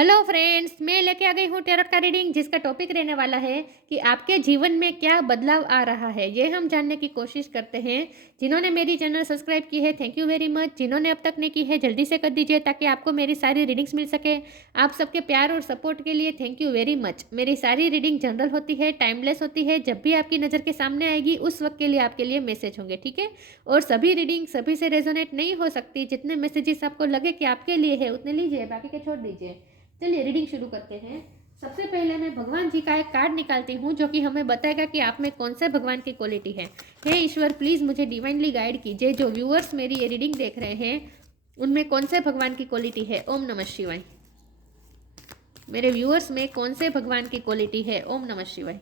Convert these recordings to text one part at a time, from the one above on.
Hello friends, मैं लेके आ गई हूँ टैरोट का रीडिंग जिसका टॉपिक रहने वाला है कि आपके जीवन में क्या बदलाव आ रहा है। ये हम जानने की कोशिश करते हैं। जिन्होंने मेरी चैनल सब्सक्राइब की है, थैंक यू वेरी मच। जिन्होंने अब तक नहीं की है, जल्दी से कर दीजिए ताकि आपको मेरी सारी रीडिंग्स मिल सके। आप सबके प्यार और सपोर्ट के लिए थैंक यू वेरी मच। मेरी सारी रीडिंग जनरल होती है, टाइमलेस होती है। जब भी आपकी नज़र के सामने आएगी उस वक्त के लिए आपके लिए मैसेज होंगे, ठीक है। और सभी रीडिंग सभी से रेजोनेट नहीं हो सकती। जितने मैसेजेस आपको लगे कि आपके लिए है उतने लीजिए, बाकी के छोड़ दीजिए। चलिए रीडिंग शुरू करते हैं। सबसे पहले मैं भगवान जी का एक कार्ड निकालती हूँ जो कि हमें बताएगा कि आप में कौन से भगवान की क्वालिटी है। हे ईश्वर, प्लीज़ मुझे डिवाइनली गाइड कीजिए। जो व्यूअर्स मेरी ये रीडिंग देख रहे हैं उनमें कौन से भगवान की क्वालिटी है। ओम नमः शिवाय। मेरे व्यूअर्स में कौन से भगवान की क्वालिटी है। ओम नमः शिवाय।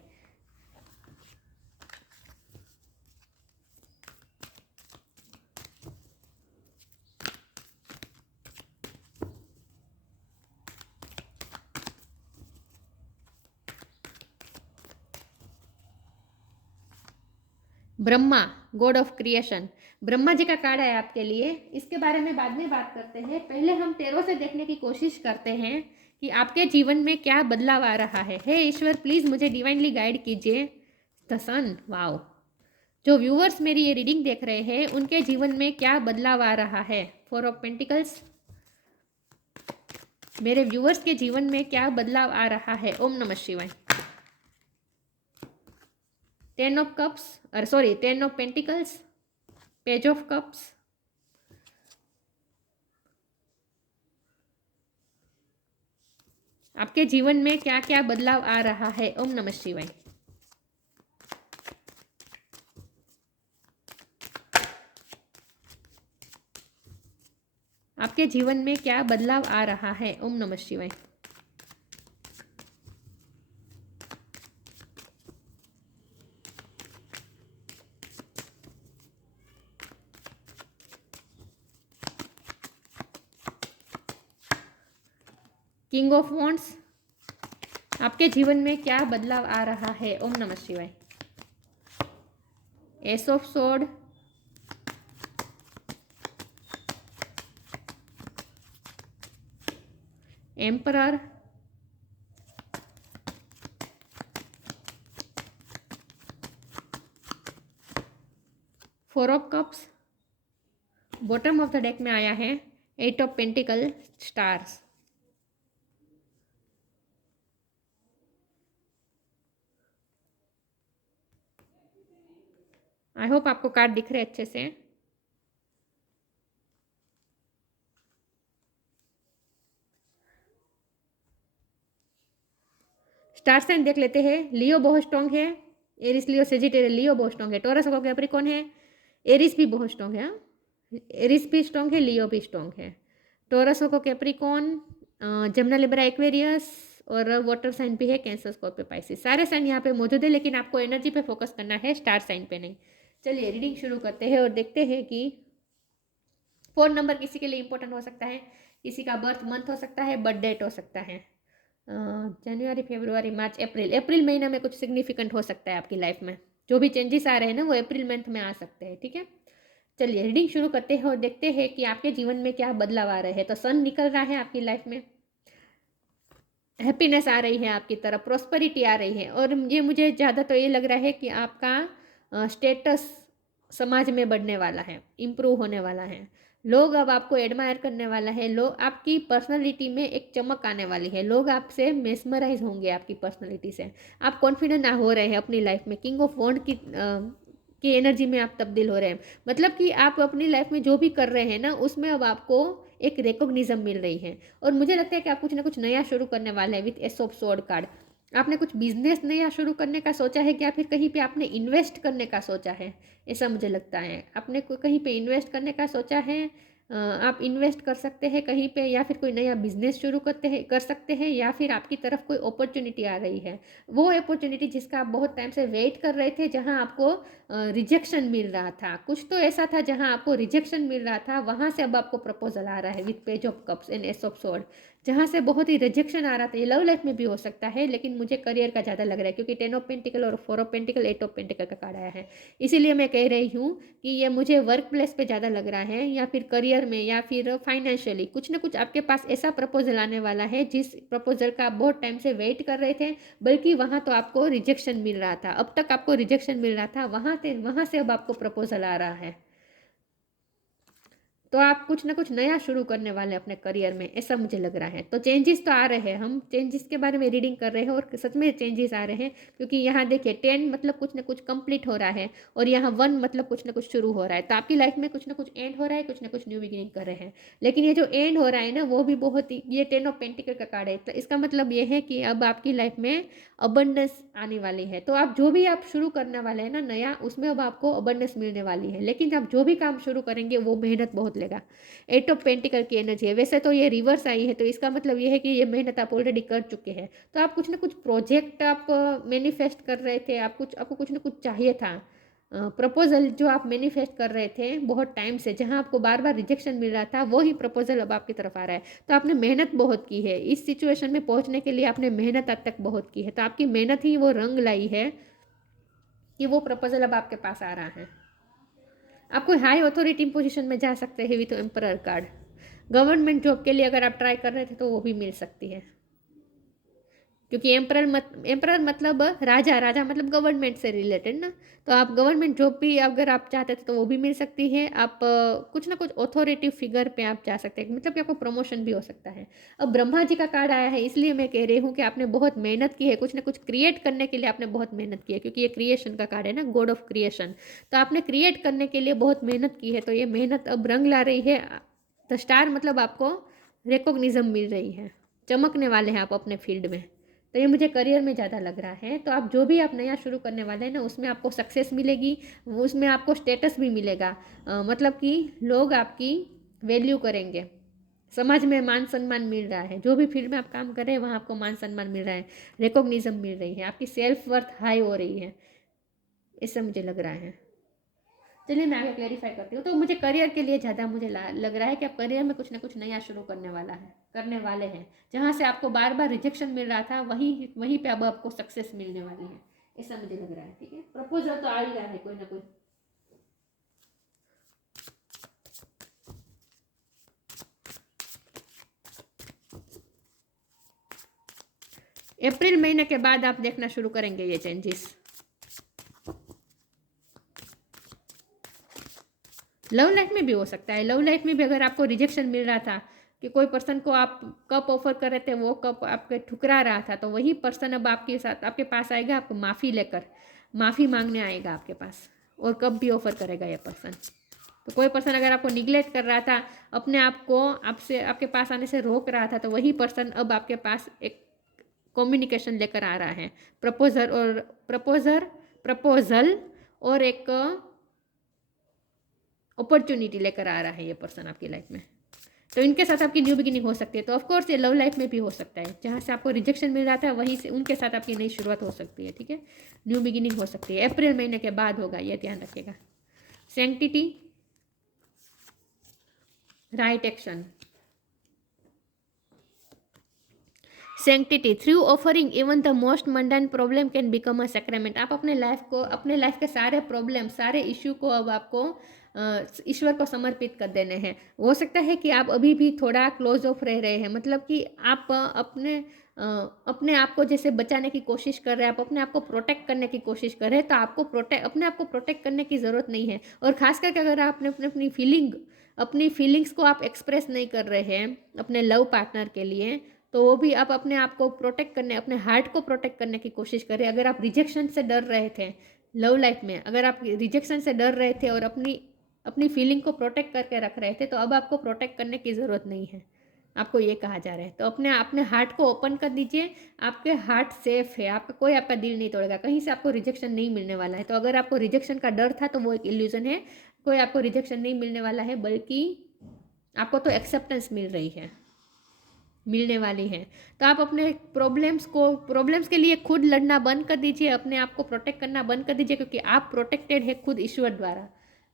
Brahma, god of creation. Brahma ji का कार्ड है आपके लिए। इसके बारे में बाद में बात करते हैं। पहले हम टैरो से देखने की कोशिश करते हैं कि आपके जीवन में क्या बदलाव आ रहा है। हे ईश्वर, प्लीज़ मुझे डिवाइनली गाइड कीजिए। The sun, wow. जो व्यूअर्स मेरी ये रीडिंग देख रहे हैं उनके जीवन में क्या बदलाव आ रहा है। Four of pentacles. मेरे व्यूअर्स के जीवन में क्या बदलाव आ रहा है। ओम नमः शिवाय। टेन ऑफ कप्स, और sorry, ten of pentacles, page of cups, आपके जीवन में क्या क्या बदलाव आ रहा है। ओम नमः शिवाय। आपके जीवन में क्या बदलाव आ रहा है। ओम नमः शिवाय। King of wands. आपके जीवन में क्या बदलाव आ रहा है। ओम नमः शिवाय। Ace of sword, emperor, four of cups. Bottom of the deck में आया है eight of pentacle, stars. I hope आपको कार्ड दिख रहे अच्छे से। स्टार साइन देख लेते हैं। लियो बहुत स्ट्रॉन्ग है। एरिस, लियो, सेजिटेरियस। लियो बहुत स्ट्रॉन्ग है। टॉरस को कैप्रिकॉर्न है। एरिस भी बहुत स्ट्रॉन्ग है। एरिस भी स्ट्रॉन्ग है, लियो भी स्ट्रॉन्ग है। टॉरस को कैप्रिकॉर्न, जमुना, लिब्रा, एक्वेरियस, और वाटर साइन भी है, कैंसर, स्कॉर्पियो, पाइसिस। सारे साइन यहाँ पे मौजूद है, लेकिन आपको एनर्जी पे फोकस करना है, स्टार साइन पे नहीं। चलिए रीडिंग शुरू करते हैं और देखते हैं कि फोन नंबर किसी के लिए इंपॉर्टेंट हो सकता है, किसी का बर्थ मंथ हो सकता है, बर्थ डेट हो सकता है। जनवरी, फरवरी, मार्च, अप्रैल। अप्रैल महीना में कुछ सिग्निफिकेंट हो सकता है आपकी लाइफ में। जो भी चेंजेस आ रहे हैं ना वो अप्रैल मंथ में आ सकते हैं, ठीक है। चलिए रीडिंग शुरू करते हैं और देखते हैं कि आपके जीवन में क्या बदलाव आ रहे हैं। तो सन निकल रहा है आपकी लाइफ में। हैप्पीनेस आ रही है आपकी तरफ, प्रॉस्पेरिटी आ रही है। और ये मुझे ज़्यादा तो ये लग रहा है कि आपका स्टेटस समाज में बढ़ने वाला है, इम्प्रूव होने वाला है। लोग अब आपको एडमायर करने वाला है। लोग आपकी पर्सनालिटी में एक चमक आने वाली है। लोग आपसे मेस्मराइज होंगे आपकी पर्सनालिटी से। आप कॉन्फिडेंट हो रहे हैं अपनी लाइफ में। किंग ऑफ वॉन्ड की एनर्जी में आप तब्दील हो रहे हैं। मतलब कि आप अपनी लाइफ में जो भी कर रहे हैं ना उसमें अब आपको एक रिकॉग्निज्म मिल रही है। और मुझे लगता है कि आप कुछ ना कुछ नया शुरू करने वाले हैं with S of sword card. आपने कुछ बिजनेस नया शुरू करने का सोचा है, या फिर कहीं पे आपने इन्वेस्ट करने का सोचा है। ऐसा मुझे लगता है आपने कहीं पे इन्वेस्ट करने का सोचा है। आप इन्वेस्ट कर सकते हैं कहीं पे, या फिर कोई नया बिजनेस शुरू कर सकते हैं, या फिर आपकी तरफ कोई अपॉर्चुनिटी आ रही है। वो अपॉर्चुनिटी जिसका आप बहुत टाइम से वेट कर रहे थे, जहां आपको रिजेक्शन मिल रहा था। कुछ तो ऐसा था जहां आपको रिजेक्शन मिल रहा था, वहां से अब आपको प्रपोजल आ रहा है with page of cups and S of sword. जहाँ से बहुत ही रिजेक्शन आ रहा था। ये लव लाइफ में भी हो सकता है, लेकिन मुझे करियर का ज़्यादा लग रहा है क्योंकि 10 ऑफ पेंटिकल और 4 ऑफ पेंटिकल 8 ऑफ पेंटिकल का कार्ड आया है। इसीलिए मैं कह रही हूँ कि ये मुझे वर्क प्लेस पे ज़्यादा लग रहा है, या फिर करियर में, या फिर फाइनेंशियली कुछ ना कुछ आपके पास ऐसा प्रपोजल आने वाला है जिस प्रपोजल का आप बहुत टाइम से वेट कर रहे थे, बल्कि वहाँ तो आपको रिजेक्शन मिल रहा था, अब तक आपको रिजेक्शन मिल रहा था, वहाँ से अब आपको प्रपोजल आ रहा है। तो आप कुछ ना कुछ नया शुरू करने वाले हैं अपने करियर में, ऐसा मुझे लग रहा है। तो चेंजेस तो आ रहे हैं, हम चेंजेस के बारे में रीडिंग कर रहे हैं और सच में चेंजेस आ रहे हैं, क्योंकि यहाँ देखिए 10 मतलब कुछ ना कुछ कंप्लीट हो रहा है, और यहाँ 1 मतलब कुछ ना कुछ शुरू हो रहा है। तो आपकी लाइफ में कुछ ना कुछ एंड हो रहा है, कुछ ना कुछ न्यू बिगिनिंग कर रहे हैं। लेकिन ये जो एंड हो रहा है ना, वो भी बहुत ही, ये 10 ऑफ पेंटिकल का कार्ड है, तो इसका मतलब ये है कि अब आपकी लाइफ में अबंडेंस आने वाली है। तो आप जो भी आप शुरू करने वाले हैं ना नया, उसमें अब आपको अबंडेंस मिलने वाली है। लेकिन आप जो भी काम शुरू करेंगे वो मेहनत बहुत लेगा। 8 ऑफ पेंटिकल की एनर्जी है। वैसे तो ये रिवर्स आई है, तो इसका मतलब ये है कि ये मेहनत आप ऑलरेडी कर चुके हैं। तो आप कुछ ना कुछ प्रोजेक्ट आप मैनिफेस्ट कर रहे थे, आपको कुछ ना कुछ चाहिए था, प्रपोजल जो आप मैनिफेस्ट कर रहे थे बहुत टाइम से, जहां आपको बार बार रिजेक्शन मिल रहा था, वो ही प्रपोजल अब आपकी तरफ आ रहा है। तो आपने मेहनत बहुत की है इस सिचुएशन में पहुंचने के लिए, आपने मेहनत आज तक बहुत की है, तो आपकी मेहनत ही वो रंग लाई है कि वो प्रपोजल अब आपके पास आ रहा है। आप कोई हाई अथॉरिटी पोजीशन में जा सकते हैं with emperor card. Government job के लिए अगर आप ट्राई कर रहे थे तो वो भी मिल सकती है, क्योंकि एम्परर मतलब राजा, राजा मतलब गवर्नमेंट से रिलेटेड ना। तो आप गवर्नमेंट जॉब भी अगर आप चाहते थे तो वो भी मिल सकती है। आप कुछ ना कुछ अथॉरिटी फिगर पे आप जा सकते हैं, मतलब कि आपको प्रमोशन भी हो सकता है। अब ब्रह्मा जी का कार्ड आया है, इसलिए मैं कह रही हूँ कि आपने बहुत मेहनत की है, कुछ ना कुछ क्रिएट करने के लिए आपने बहुत मेहनत की है, क्योंकि ये क्रिएशन का कार्ड है ना, गॉड ऑफ क्रिएशन। तो आपने क्रिएट करने के लिए बहुत मेहनत की है, तो ये मेहनत अब रंग ला रही है। द स्टार मतलब आपको रिकॉग्निज्म मिल रही है, चमकने वाले हैं आप अपने फील्ड में। तो ये मुझे करियर में ज़्यादा लग रहा है। तो आप जो भी आप नया शुरू करने वाले हैं ना, उसमें आपको सक्सेस मिलेगी, उसमें आपको स्टेटस भी मिलेगा। मतलब कि लोग आपकी वैल्यू करेंगे, समाज में मान सम्मान मिल रहा है। जो भी फील्ड में आप काम कर रहे हैं वहाँ आपको मान सम्मान मिल रहा है, रिकॉग्निज्म मिल रही है, आपकी सेल्फ वर्थ हाई हो रही है, ऐसा मुझे लग रहा है। चलिए मैं आगे क्लेरिफाई करती हूँ। तो मुझे करियर के लिए ज़्यादा मुझे लग रहा है कि आप करियर में कुछ ना कुछ नया शुरू करने वाले हैं। जहाँ से आपको बार बार रिजेक्शन मिल रहा था, वहीं वहीं पे अब आपको सक्सेस मिलने वाली है, ऐसा मुझे लग रहा है। ठीक है, प्रपोजल तो आ ही रहा है कोई ना कोई। अप्रैल महीने के बाद आप देखना शुरू करेंगे ये चेंजेस। लव लाइफ में भी हो सकता है। लव लाइफ में भी अगर आपको रिजेक्शन मिल रहा था कि कोई पर्सन को आप कप ऑफर कर रहे थे, वो कप आपके ठुकरा रहा था, तो वही पर्सन अब आपके साथ आपके पास आएगा, आपको माफ़ी लेकर माफ़ी मांगने आएगा आपके पास, और कब भी ऑफर करेगा ये पर्सन। तो कोई पर्सन अगर आपको निगलेक्ट कर रहा था, अपने आप को आपसे आपके पास आने से रोक रहा था, तो वही पर्सन अब आपके पास एक कम्युनिकेशन लेकर आ रहा है, प्रपोजल और एक अपॉर्चुनिटी लेकर आ रहा है ये पर्सन आपकी लाइफ में। तो इनके साथ आपकी न्यू बिगिनिंग हो सकती है। तो ऑफकोर्स ये लव लाइफ में भी हो सकता है, जहाँ से आपको रिजेक्शन मिल रहा था वहीं से उनके साथ आपकी नई शुरुआत हो सकती है। ठीक है, न्यू बिगिनिंग हो सकती है, अप्रैल महीने के बाद होगा, ये ध्यान रखिएगा। Sanctity, right action, sanctity through offering even the most mundane problem can become a sacrament. आप अपने लाइफ के सारे प्रॉब्लम, सारे इश्यू को अब आपको ईश्वर को समर्पित कर देने हैं। हो सकता है कि आप अभी भी थोड़ा क्लोज ऑफ रह रहे हैं, मतलब कि आप अपने आप को जैसे बचाने की कोशिश कर रहे हैं, आप अपने आप को प्रोटेक्ट करने की कोशिश कर रहे हैं। तो आपको अपने आप को प्रोटेक्ट करने की ज़रूरत नहीं है। और खास करके अगर आपने अपनी फीलिंग्स को आप एक्सप्रेस नहीं कर रहे हैं अपने लव पार्टनर के लिए, तो वो भी आप अपने आप को प्रोटेक्ट करने, अपने हार्ट को प्रोटेक्ट करने की कोशिश करें। अगर आप रिजेक्शन से डर रहे थे लव लाइफ में, अगर आप रिजेक्शन से डर रहे थे और अपनी फीलिंग को प्रोटेक्ट करके रख रहे थे, तो अब आपको प्रोटेक्ट करने की ज़रूरत नहीं है, आपको ये कहा जा रहा है। तो अपने हार्ट को ओपन कर दीजिए, आपके हार्ट सेफ है, आपका दिल नहीं तोड़ेगा, कहीं से आपको रिजेक्शन नहीं मिलने वाला है। तो अगर आपको रिजेक्शन का डर था तो वो एक इल्यूजन है, कोई आपको रिजेक्शन नहीं मिलने वाला है, बल्कि आपको तो एक्सेप्टेंस मिलने वाली है। तो आप अपने प्रॉब्लम्स के लिए खुद लड़ना बंद कर दीजिए, अपने आप को प्रोटेक्ट करना बंद कर दीजिए, क्योंकि आप प्रोटेक्टेड है खुद ईश्वर द्वारा।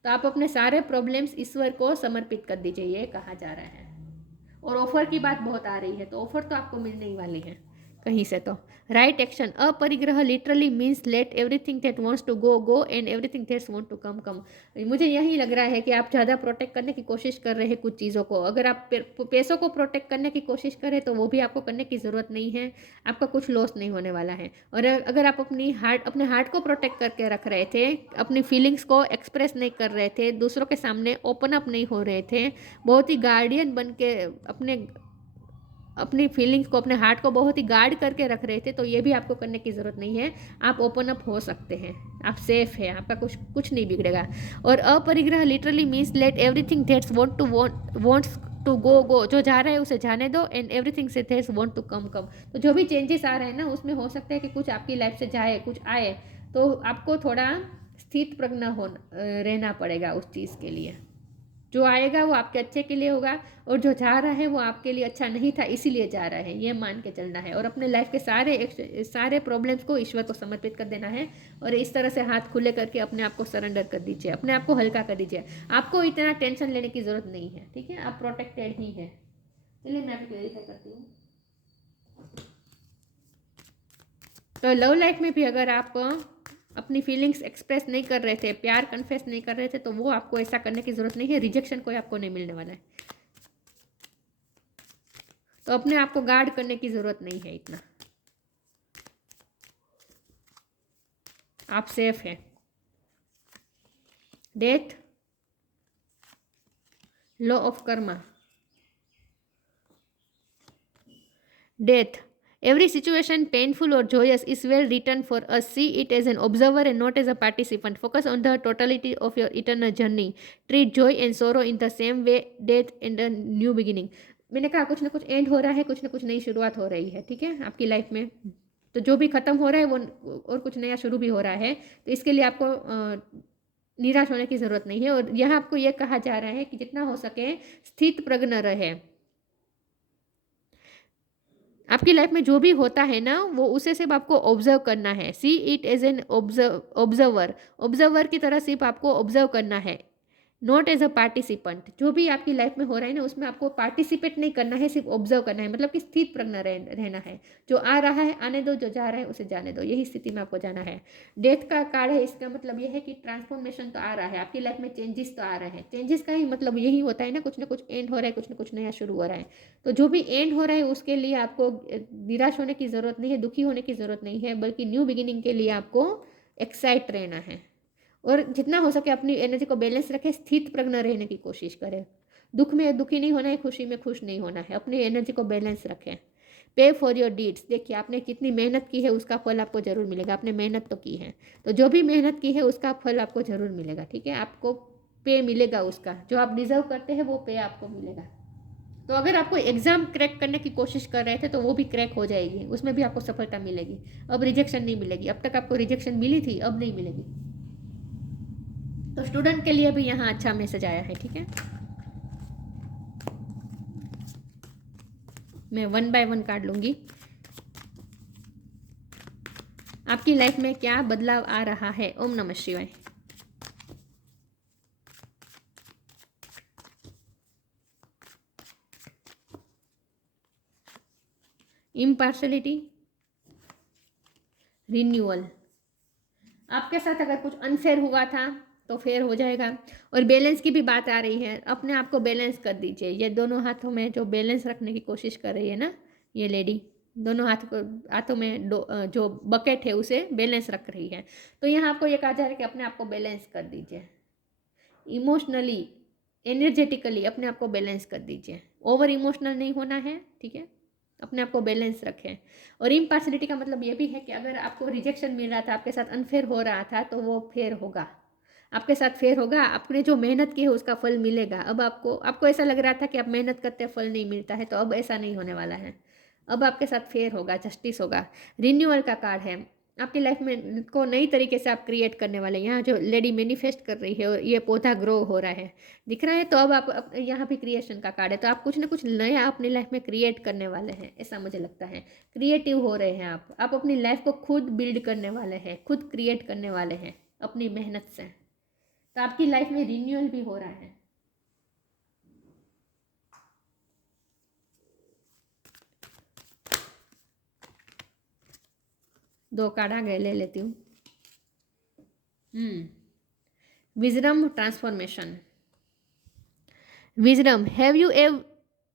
तो आप अपने सारे प्रॉब्लम्स ईश्वर को समर्पित कर दीजिए, ये कहा जा रहा है। और ऑफर की बात बहुत आ रही है, तो ऑफर तो आपको मिलने ही वाली है कहीं से। तो राइट एक्शन, अपरिग्रह literally means let everything that wants to go go and everything that's want to come come. मुझे यही लग रहा है कि आप ज़्यादा प्रोटेक्ट करने की कोशिश कर रहे हैं कुछ चीज़ों को। अगर आप पैसों को प्रोटेक्ट करने की कोशिश करें तो वो भी आपको करने की ज़रूरत नहीं है, आपका कुछ लॉस नहीं होने वाला है। और अगर आप अपने हार्ट को प्रोटेक्ट करके रख रहे थे, अपनी फीलिंग्स को एक्सप्रेस नहीं कर रहे थे, दूसरों के सामने ओपन अप नहीं हो रहे थे, बहुत ही गार्डियन बन के अपनी फीलिंग्स को, अपने हार्ट को बहुत ही गार्ड करके रख रहे थे, तो ये भी आपको करने की ज़रूरत नहीं है। आप ओपन अप हो सकते हैं, आप सेफ है, आपका कुछ कुछ नहीं बिगड़ेगा। और अपरिग्रह literally means let everything that's wants to go go, जो जा रहा है उसे जाने दो, एंड एवरीथिंग से that's want to come come. तो जो भी चेंजेस आ रहे हैं ना, उसमें हो सकता है कि कुछ आपकी लाइफ से जाए, कुछ आए, तो आपको थोड़ा स्थित प्रज्ञ हो रहना पड़ेगा उस चीज़ के लिए। जो आएगा वो आपके अच्छे के लिए होगा, और जो जा रहा है वो आपके लिए अच्छा नहीं था इसीलिए जा रहा है, ये मान के चलना है। और अपने लाइफ के सारे प्रॉब्लम्स को ईश्वर को समर्पित कर देना है, और इस तरह से हाथ खुले करके अपने आप को सरेंडर कर दीजिए, अपने आप को हल्का कर दीजिए। आपको इतना टेंशन लेने की ज़रूरत नहीं है, ठीक है, आप प्रोटेक्टेड ही है। चलिए मैं आपको क्लेरिफाई करती हूँ। तो लव लाइफ में भी अगर आप अपनी फीलिंग्स एक्सप्रेस नहीं कर रहे थे, प्यार कन्फेस नहीं कर रहे थे, तो वो आपको ऐसा करने की ज़रूरत नहीं है। रिजेक्शन कोई आपको नहीं मिलने वाला है, तो अपने आप को गार्ड करने की ज़रूरत नहीं है इतना, आप सेफ हैं। Death, law of Karma, death, every situation painful or joyous is well written for us. See it as an observer and not as a participant. Focus on the totality of your eternal journey. Treat joy and sorrow in the same way, death and a new beginning. मैंने कहा कुछ ना कुछ and हो रहा है, कुछ ना कुछ नई शुरुआत हो रही है, ठीक है, आपकी लाइफ में। तो जो भी खत्म हो रहा है वो और कुछ नया शुरू भी हो रहा है, तो इसके लिए आपको निराश होने की ज़रूरत नहीं है। और यहाँ आपको ये कहा जा रहा है कि जितना हो सके स्थित प्रज्ञ रहे। आपकी लाइफ में जो भी होता है ना, वो उसे सिर्फ आपको ऑब्जर्व करना है। See it as an observer की तरह सिर्फ आपको ऑब्जर्व करना है, नॉट एज अ पार्टिसिपेंट। जो भी आपकी लाइफ में हो रहा है ना, उसमें आपको पार्टिसिपेट नहीं करना है, सिर्फ ऑब्जर्व करना है, मतलब कि स्थित प्रज्ञ रहना है। जो आ रहा है आने दो, जो जा रहा है उसे जाने दो, यही स्थिति में आपको जाना है। डेथ का कार्ड है, इसका मतलब यह है कि ट्रांसफॉर्मेशन तो आ रहा है आपकी लाइफ में, चेंजेस तो आ रहे हैं। चेंजेस का ही मतलब यही होता है ना, कुछ ना कुछ एंड हो रहा है, कुछ ना कुछ नया शुरू हो रहा है। तो जो भी एंड हो रहा है उसके लिए आपको निराश होने की ज़रूरत नहीं है, दुखी होने की ज़रूरत नहीं है, बल्कि न्यू बिगिनिंग के लिए आपको एक्साइट रहना है। और जितना हो सके अपनी एनर्जी को बैलेंस रखें, स्थित प्रज्ञ रहने की कोशिश करें। दुख में दुखी नहीं होना है, खुशी में खुश नहीं होना है, अपनी एनर्जी को बैलेंस रखें। पे फॉर योर डीड्स, देखिए आपने कितनी मेहनत की है, उसका फल आपको जरूर मिलेगा। आपने मेहनत तो की है, तो जो भी मेहनत की है उसका फल आपको जरूर मिलेगा, ठीक है, आपको पे मिलेगा उसका, जो आप डिजर्व करते हैं वो पे आपको मिलेगा। तो अगर आपको एग्जाम क्रैक करने की कोशिश कर रहे थे तो वो भी क्रैक हो जाएगी, उसमें भी आपको सफलता मिलेगी। अब रिजेक्शन नहीं मिलेगी, अब तक आपको रिजेक्शन मिली थी, अब नहीं मिलेगी। तो स्टूडेंट के लिए भी यहाँ अच्छा मैसेज आया है, ठीक है। मैं 1 बाय 1 कार्ड लूंगी। आपकी लाइफ में क्या बदलाव आ रहा है? ओम नमः शिवाय। इम्पार्शलिटी, रिन्यूअल, आपके साथ अगर कुछ अनफेयर हुआ था तो फेयर हो जाएगा। और बैलेंस की भी बात आ रही है, अपने आप को बैलेंस कर दीजिए। ये दोनों हाथों में जो बैलेंस रखने की कोशिश कर रही है ना, ये लेडी दोनों हाथों में जो बकेट है उसे बैलेंस रख रही है। तो यहाँ आपको ये कहा जा रहा है कि अपने आप को बैलेंस कर दीजिए, इमोशनली एनर्जेटिकली अपने आप को बैलेंस कर दीजिए। ओवर इमोशनल नहीं होना है, ठीक है, अपने आप को बैलेंस रखें। और इम्पार्शलिटी का मतलब ये भी है कि अगर आपको रिजेक्शन मिल रहा था, आपके साथ अनफेयर हो रहा था, तो वो फेयर होगा, आपके साथ फेयर होगा। आपने जो मेहनत की है उसका फल मिलेगा। अब आपको ऐसा लग रहा था कि आप मेहनत करते फल नहीं मिलता है, तो अब ऐसा नहीं होने वाला है, अब आपके साथ फेयर होगा, जस्टिस होगा। रिन्यूअल का कार्ड है, आपकी लाइफ में को नई तरीके से आप क्रिएट करने वाले हैं। यहाँ जो लेडी मैनिफेस्ट कर रही है और ये पौधा ग्रो हो रहा है, दिख रहा है, तो अब आप यहाँ भी क्रिएशन का कार्ड है, तो आप कुछ ना कुछ नया अपनी लाइफ में क्रिएट करने वाले हैं, ऐसा मुझे लगता है। क्रिएटिव हो रहे हैं आप अपनी लाइफ को खुद बिल्ड करने वाले हैं, खुद क्रिएट करने वाले हैं अपनी मेहनत से। तो आपकी लाइफ में रिन्यूअल भी हो रहा है। 2 कार्ड आ गए, ले लेती हूँ। Wisdom transformation. Wisdom,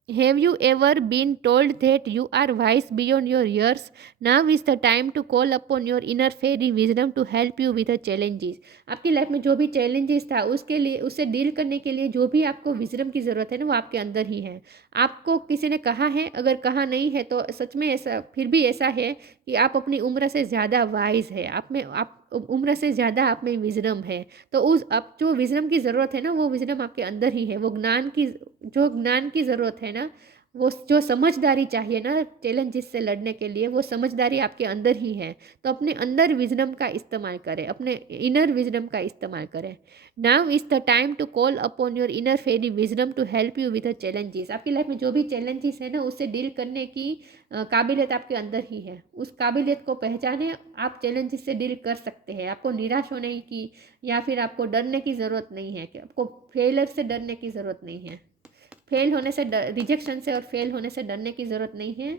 have you ever been told that you are wise beyond your years? Now is the time to call upon your inner fairy wisdom to help you with the challenges. आपकी life में जो भी challenges था उसके लिए, उससे deal करने के लिए जो भी आपको विजडम की ज़रूरत है ना, वो आपके अंदर ही है। आपको किसी ने कहा है, अगर कहा नहीं है तो सच में ऐसा, फिर भी ऐसा है कि आप अपनी उम्र से ज़्यादा वाइज है, आप उम्र से ज़्यादा आप में विजडम है। तो उस अब जो विजडम की ज़रूरत है ना, वो विजडम आपके अंदर ही है। वो ज्ञान की, जो ज्ञान की ज़रूरत है ना, वो जो समझदारी चाहिए ना चैलेंजेस से लड़ने के लिए, वो समझदारी आपके अंदर ही है। तो अपने अंदर विजडम का इस्तेमाल करें, अपने इनर विजडम का इस्तेमाल करें। Now is the time to call upon your inner fairy wisdom to help you with the challenges. आपकी लाइफ में जो भी चैलेंजेस है ना, उससे डील करने की काबिलियत आपके अंदर ही है। उस काबिलियत को पहचाने, आप चैलेंजेस से डील कर सकते हैं। आपको निराश होने की या फिर आपको डरने की ज़रूरत नहीं है, कि आपको फेलियर से डरने की ज़रूरत नहीं है। फेल होने से, रिजेक्शन से और फेल होने से डरने की ज़रूरत नहीं है।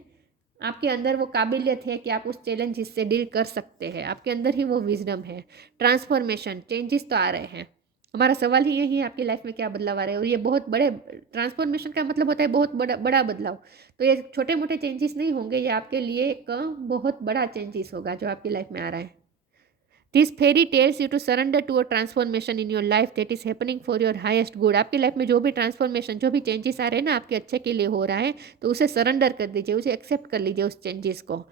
आपके अंदर वो काबिलियत है कि आप उस चैलेंजेस से डील कर सकते हैं। आपके अंदर ही वो विजडम है। ट्रांसफॉर्मेशन, चेंजेस तो आ रहे हैं। हमारा सवाल ही यही है, आपकी लाइफ में क्या बदलाव आ रहे हैं। और ये बहुत बड़े, ट्रांसफॉर्मेशन का मतलब होता है बहुत बड़ा बड़ा बदलाव। तो ये छोटे मोटे चेंजेस नहीं होंगे, ये आपके लिए एक बहुत बड़ा चेंजेस होगा जो आपकी लाइफ में आ रहा है। This fairy tells you to surrender to a transformation in your life that is happening for your highest good. आपकी लाइफ में जो भी ट्रांसफॉर्मेशन, जो भी चेंजेस आ रहे हैं ना, आपके अच्छे के लिए हो रहा है, तो उसे सरेंडर कर दीजिए, उसे एक्सेप्ट कर लीजिए उस चेंजेस को।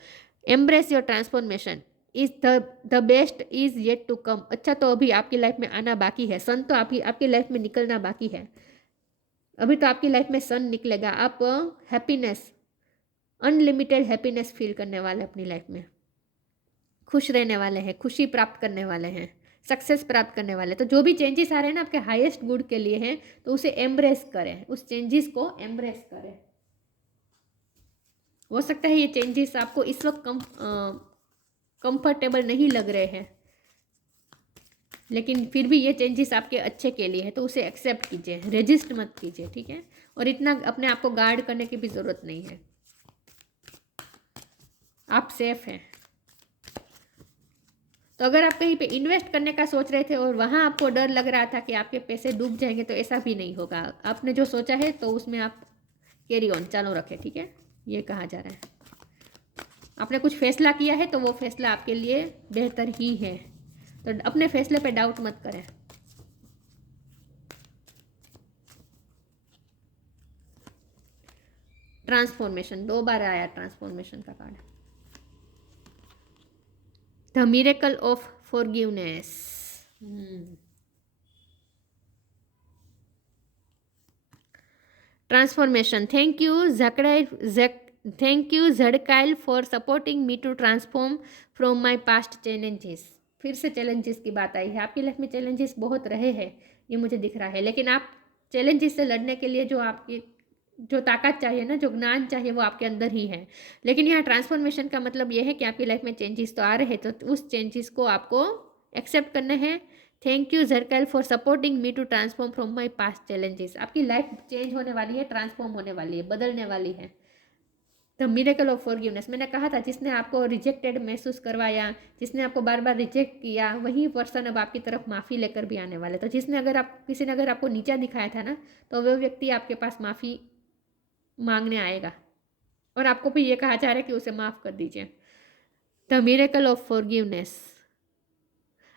Embrace your transformation, is the best is yet to come. अच्छा तो अभी आपकी लाइफ में आना बाकी है, सन तो आपकी लाइफ में निकलना बाकी है। अभी तो आपकी लाइफ में सन निकलेगा। आप हैप्पीनेस, अनलिमिटेड हैप्पीनेस फील करने वाले अपनी लाइफ में, खुश रहने वाले हैं, खुशी प्राप्त करने वाले हैं, सक्सेस प्राप्त करने वाले। तो जो भी चेंजेस आ रहे हैं ना आपके हाईएस्ट गुड के लिए हैं, तो उसे एम्ब्रेस करें, उस चेंजेस को एम्ब्रेस करें। हो सकता है ये चेंजेस आपको इस वक्त कंफर्टेबल नहीं लग रहे हैं, लेकिन फिर भी ये चेंजेस आपके अच्छे के लिए है, तो उसे एक्सेप्ट कीजिए, रेजिस्ट मत कीजिए, ठीक है। और इतना अपने आप को गार्ड करने की भी ज़रूरत नहीं है, आप सेफ हैं। तो अगर आप कहीं पे इन्वेस्ट करने का सोच रहे थे और वहाँ आपको डर लग रहा था कि आपके पैसे डूब जाएंगे, तो ऐसा भी नहीं होगा। आपने जो सोचा है तो उसमें आप कैरी ऑन चालू रखें, ठीक है, ये कहा जा रहा है। आपने कुछ फैसला किया है तो वो फैसला आपके लिए बेहतर ही है, तो अपने फैसले पे डाउट मत करें। ट्रांसफॉर्मेशन 2 बार आया, ट्रांसफॉर्मेशन का card. The miracle of forgiveness. Transformation, thank you Zadkiel for supporting me to transform from my past challenges. फिर से चैलेंजेस की बात आई है। आपकी लाइफ में चैलेंजेस बहुत रहे हैं, ये मुझे दिख रहा है, लेकिन आप चैलेंजेस से लड़ने के लिए जो आपकी जो ताकत चाहिए ना, जो ज्ञान चाहिए, वो आपके अंदर ही है। लेकिन यहाँ ट्रांसफॉर्मेशन का मतलब ये है कि आपकी लाइफ में चेंजेस तो आ रहे हैं, तो उस चेंजेस को आपको एक्सेप्ट करना है। Thank you Zadkiel for supporting me to transform from my past challenges. आपकी लाइफ चेंज होने वाली है, ट्रांसफॉर्म होने वाली है, बदलने वाली है। द मिरेकल ऑफ फॉरगिवनेस, मैंने कहा था, जिसने आपको रिजेक्टेड महसूस करवाया, जिसने आपको बार बार रिजेक्ट किया, वही पर्सन अब आपकी तरफ माफ़ी लेकर भी आने वाले। तो किसी ने अगर आपको नीचा दिखाया था ना, तो वो व्यक्ति आपके पास माफ़ी मांगने आएगा, और आपको भी ये कहा जा रहा है कि उसे माफ़ कर दीजिए। The miracle of forgiveness,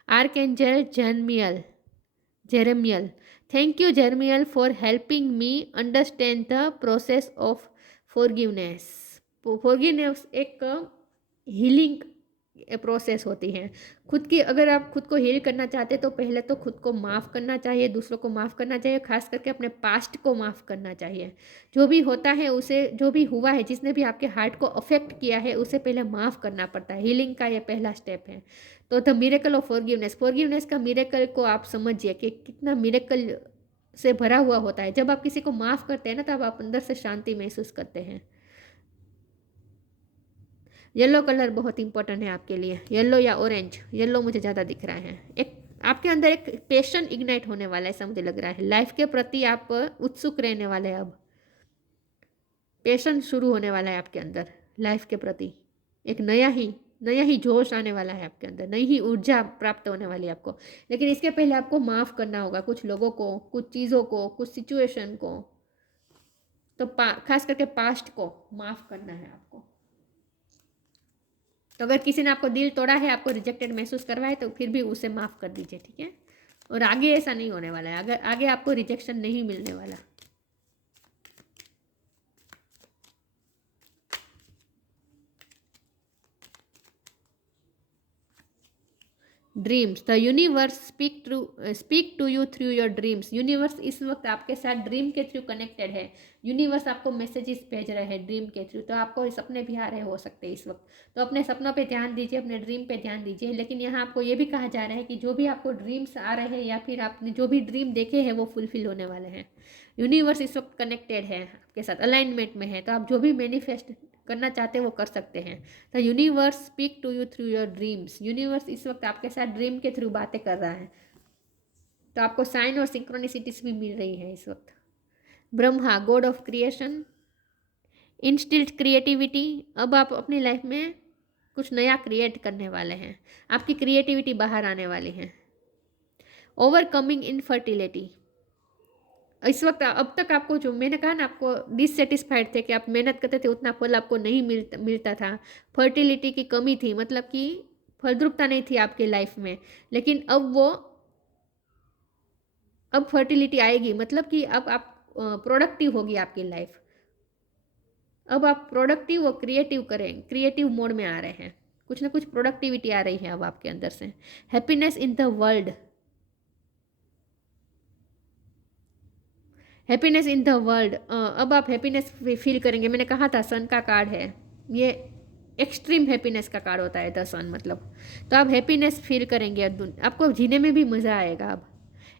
archangel Jeremiel, thank you Jeremiel for helping me understand the process of forgiveness. Forgiveness एक हीलिंग प्रोसेस होती है। अगर आप खुद को हील करना चाहते तो पहले तो खुद को माफ़ करना चाहिए, दूसरों को माफ़ करना चाहिए, खास करके अपने पास्ट को माफ़ करना चाहिए। जो भी होता है उसे, जो भी हुआ है, जिसने भी आपके हार्ट को अफेक्ट किया है, उसे पहले माफ़ करना पड़ता है। हीलिंग का ये पहला स्टेप है। तो द मिरेकल ऑफ फॉरगिवनेस का मिरेकल को आप समझिए कि कितना मिरेकल से भरा हुआ होता है। जब आप किसी को माफ़ करते हैं ना, तब आप अंदर से शांति महसूस करते हैं। येलो कलर बहुत इंपॉर्टेंट है आपके लिए, येलो या ऑरेंज। येलो मुझे ज़्यादा दिख रहा है। एक आपके अंदर एक पैशन इग्नाइट होने वाला है, ऐसा मुझे लग रहा है। लाइफ के प्रति आप उत्सुक रहने वाले हैं। अब पैशन शुरू होने वाला है आपके अंदर लाइफ के प्रति, एक नया ही नया ही जोश आने वाला है आपके अंदर, नई ही ऊर्जा प्राप्त होने वाली है आपको। लेकिन इसके पहले आपको माफ़ करना होगा कुछ लोगों को, कुछ चीज़ों को, कुछ सिचुएशन को। तो खास करके पास्ट को माफ़ करना है आपको। तो अगर किसी ने आपको दिल तोड़ा है, आपको रिजेक्टेड महसूस करवा है, तो फिर भी उसे माफ़ कर दीजिए, ठीक है। और आगे ऐसा नहीं होने वाला है, अगर आगे आपको रिजेक्शन नहीं मिलने वाला। Dreams, the universe speak to you through your dreams. Universe इस वक्त आपके साथ ड्रीम के थ्रू कनेक्टेड है। यूनिवर्स आपको मैसेजेस भेज रहे हैं ड्रीम के थ्रू। तो आपको सपने भी आ रहे हो सकते हैं इस वक्त, तो अपने सपनों पे ध्यान दीजिए, अपने ड्रीम पे ध्यान दीजिए। लेकिन यहाँ आपको ये भी कहा जा रहा है कि जो भी आपको ड्रीम्स आ रहे हैं या फिर आपने जो भी ड्रीम देखे हैं वो फुलफिल होने वाले हैं। यूनिवर्स इस वक्त कनेक्टेड है आपके साथ, अलाइनमेंट में है। तो आप जो भी मैनिफेस्ट करना चाहते हैं वो कर सकते हैं। The universe speak to you through your dreams. Universe इस वक्त आपके साथ ड्रीम के थ्रू बातें कर रहा है। तो आपको साइन और सिंक्रोनिसिटीज भी मिल रही है इस वक्त। Brahma, god of creation, instilled creativity. अब आप अपनी लाइफ में कुछ नया क्रिएट करने वाले हैं, आपकी क्रिएटिविटी बाहर आने वाली है। Overcoming infertility. इस वक्त अब तक आपको जो मैंने कहा ना, आपको डिससेटिस्फाइड थे कि आप मेहनत करते थे, उतना फल आपको नहीं मिलता था। फर्टिलिटी की कमी थी, मतलब कि फलद्रुपता नहीं थी आपकी लाइफ में। लेकिन अब फर्टिलिटी आएगी, मतलब कि अब आप प्रोडक्टिव होगी आपकी लाइफ। अब आप प्रोडक्टिव और क्रिएटिव करें, क्रिएटिव मोड में आ रहे हैं। कुछ ना कुछ प्रोडक्टिविटी आ रही है अब आपके अंदर से। Happiness in the world, happiness in the world. अब आप हैप्पीनेस फील करेंगे। मैंने कहा था सन का कार्ड है ये, एक्सट्रीम हैप्पीनेस का कार्ड होता है द सन, मतलब। तो आप हैप्पीनेस फील करेंगे, आपको जीने में भी मज़ा आएगा। अब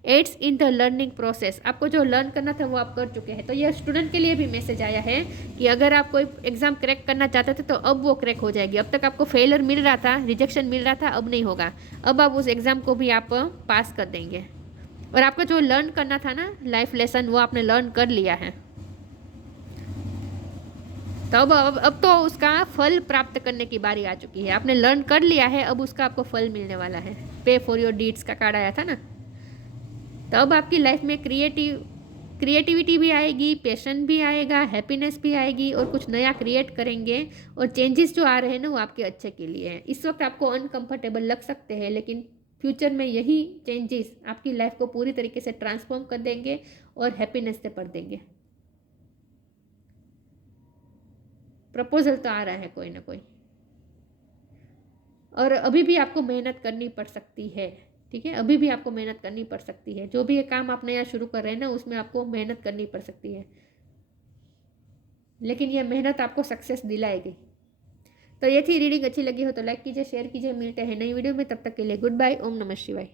aids in the learning process, आपको जो लर्न करना था वो आप कर चुके हैं। तो ये स्टूडेंट के लिए भी मैसेज आया है कि अगर आप कोई एग्जाम क्रैक करना चाहते थे तो अब वो क्रैक हो जाएगी। अब तक आपको फेलियर मिल रहा था, रिजेक्शन मिल रहा था, अब नहीं होगा। अब आप उस एग्ज़ाम को भी आप पास कर देंगे। और आपको जो लर्न करना था ना लाइफ लेसन, वो आपने लर्न कर लिया है। तो अब तो उसका फल प्राप्त करने की बारी आ चुकी है। आपने लर्न कर लिया है, अब उसका आपको फल मिलने वाला है। पे फॉर योर डीड्स का कार्ड आया था ना। तो अब आपकी लाइफ में क्रिएटिविटी भी आएगी, पैशन भी आएगा, हैप्पीनेस भी आएगी, और कुछ नया क्रिएट करेंगे। और चेंजेस जो आ रहे हैं ना वो आपके अच्छे के लिए हैं। इस वक्त आपको अनकंफर्टेबल लग सकते हैं, लेकिन फ्यूचर में यही चेंजेस आपकी लाइफ को पूरी तरीके से ट्रांसफॉर्म कर देंगे और हैप्पीनेस से भर देंगे। प्रपोजल तो आ रहा है कोई ना कोई, और अभी भी आपको मेहनत करनी पड़ सकती है, ठीक है। अभी भी आपको मेहनत करनी पड़ सकती है। जो भी ये काम आप नया शुरू कर रहे हैं ना, उसमें आपको मेहनत करनी पड़ सकती है, लेकिन ये मेहनत आपको सक्सेस दिलाएगी। तो ये थी रीडिंग। अच्छी लगी हो तो लाइक कीजिए, शेयर कीजिए। मिलते हैं नई वीडियो में, तब तक के लिए गुड बाय। ओम नमः शिवाय।